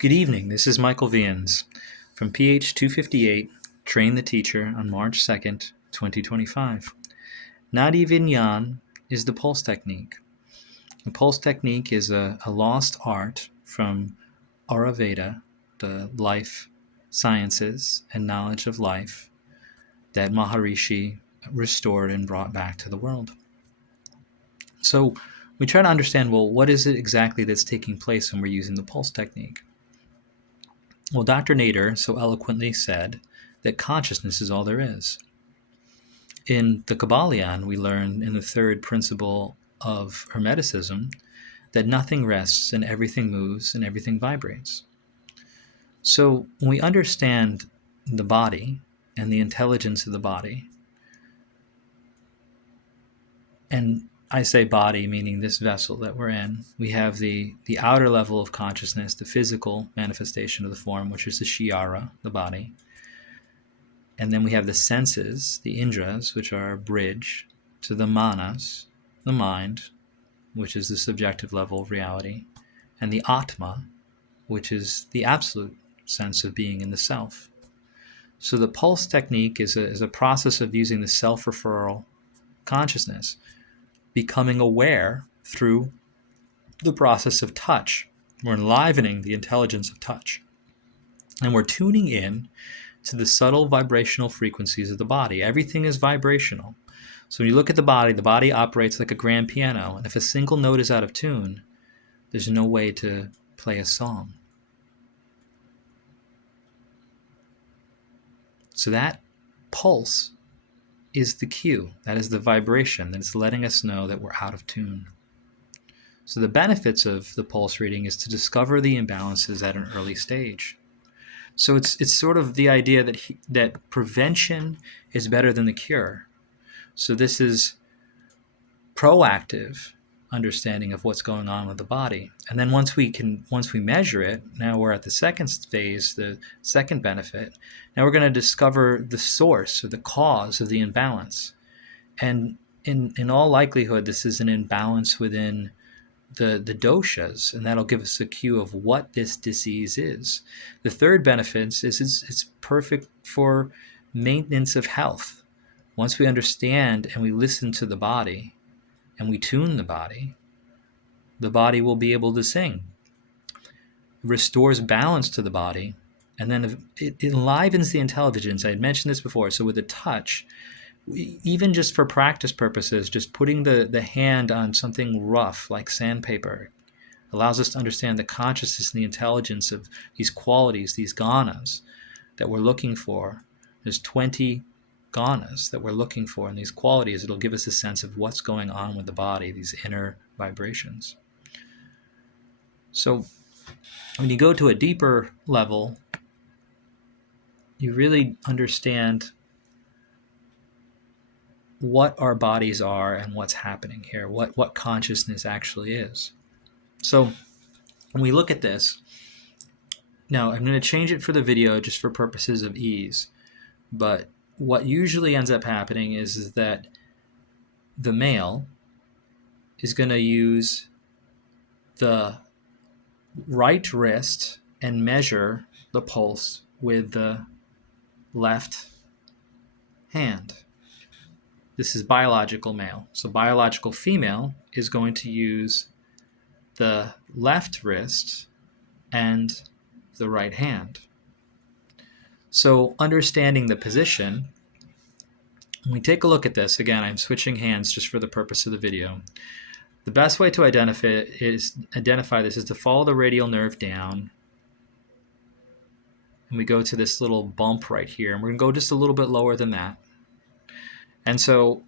Good evening, this is Michael Vians from PH 258, Train the Teacher on March 2nd, 2025. Nadi Vinyan is the pulse technique. The pulse technique is a lost art from Ayurveda, the life sciences and knowledge of life that Maharishi restored and brought back to the world. So we try to understand, well, what is it exactly that's taking place when we're using the pulse technique? Well, Dr. Nader so eloquently said that consciousness is all there is. In the Kybalion, we learn in the third principle of Hermeticism that nothing rests and everything moves and everything vibrates. So when we understand the body and the intelligence of the body, and I say body meaning this vessel that we're in, we have the outer level of consciousness, the physical manifestation of the form, which is the Shiara, the body. And then we have the senses, the indras, which are a bridge to the manas, the mind, which is the subjective level of reality, and the atma, which is the absolute sense of being in the self. So the pulse technique is a process of using the self-referral consciousness, becoming aware through the process of touch. We're enlivening the intelligence of touch. And we're tuning in to the subtle vibrational frequencies of the body. Everything is vibrational. So when you look at the body operates like a grand piano. And if a single note is out of tune, there's no way to play a song. So that pulse is the cue. That is the vibration that is letting us know that we're out of tune. So the benefits of the pulse reading is to discover the imbalances at an early stage. So it's sort of the idea that prevention is better than the cure. So this is proactive understanding of what's going on with the body. And then once we measure it, now we're at the second phase, the second benefit. Now we're going to discover the source or the cause of the imbalance. And in all likelihood, this is an imbalance within the doshas, and that'll give us a cue of what this disease is. The third benefit is it's perfect for maintenance of health. Once we understand and we listen to the body and we tune the body will be able to sing. It restores balance to the body, and then it enlivens the intelligence. I had mentioned this before. So with the touch, even just for practice purposes, just putting the hand on something rough like sandpaper allows us to understand the consciousness and the intelligence of these qualities, these ganas that we're looking for. There's 20 ganas that we're looking for in these qualities. It'll give us a sense of what's going on with the body, these inner vibrations. So when you go to a deeper level, you really understand what our bodies are and what's happening here, what consciousness actually is. So when we look at this, now I'm going to change it for the video just for purposes of ease, but what usually ends up happening is that the male is going to use the right wrist and measure the pulse with the left hand. This is biological male. So biological female is going to use the left wrist and the right hand. So understanding the position, when we take a look at this, again, I'm switching hands just for the purpose of the video. The best way to identify this is to follow the radial nerve down. And we go to this little bump right here. And we're going to go just a little bit lower than that. And so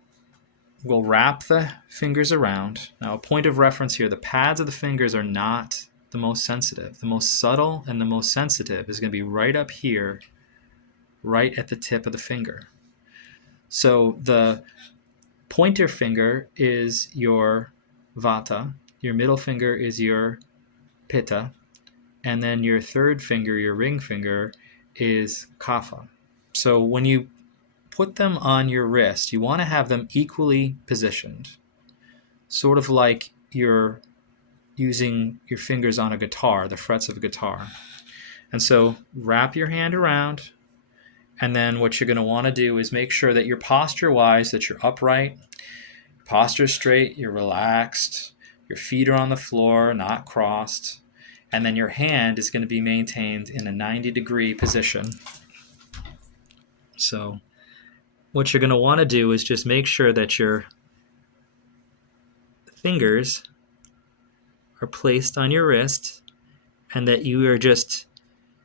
we'll wrap the fingers around. Now, a point of reference here, the pads of the fingers are not the most sensitive. The most subtle and the most sensitive is going to be right up here, right at the tip of the finger. So the pointer finger is your vata, your middle finger is your pitta, and then your third finger, your ring finger, is kapha. So when you put them on your wrist, you want to have them equally positioned, sort of like you're using your fingers on a guitar, the frets of a guitar. And so wrap your hand around, and then what you're going to want to do is make sure that you're posture-wise, that you're upright, posture straight, you're relaxed, your feet are on the floor, not crossed, and then your hand is going to be maintained in a 90-degree position. So what you're going to want to do is just make sure that your fingers are placed on your wrist and that you are just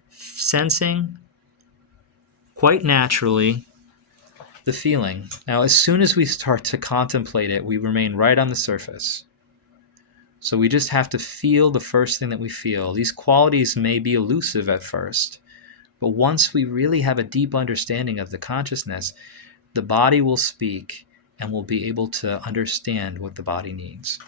sensing quite naturally the feeling. Now, as soon as we start to contemplate it, we remain right on the surface. So we just have to feel the first thing that we feel. These qualities may be elusive at first, but once we really have a deep understanding of the consciousness, the body will speak and we'll be able to understand what the body needs.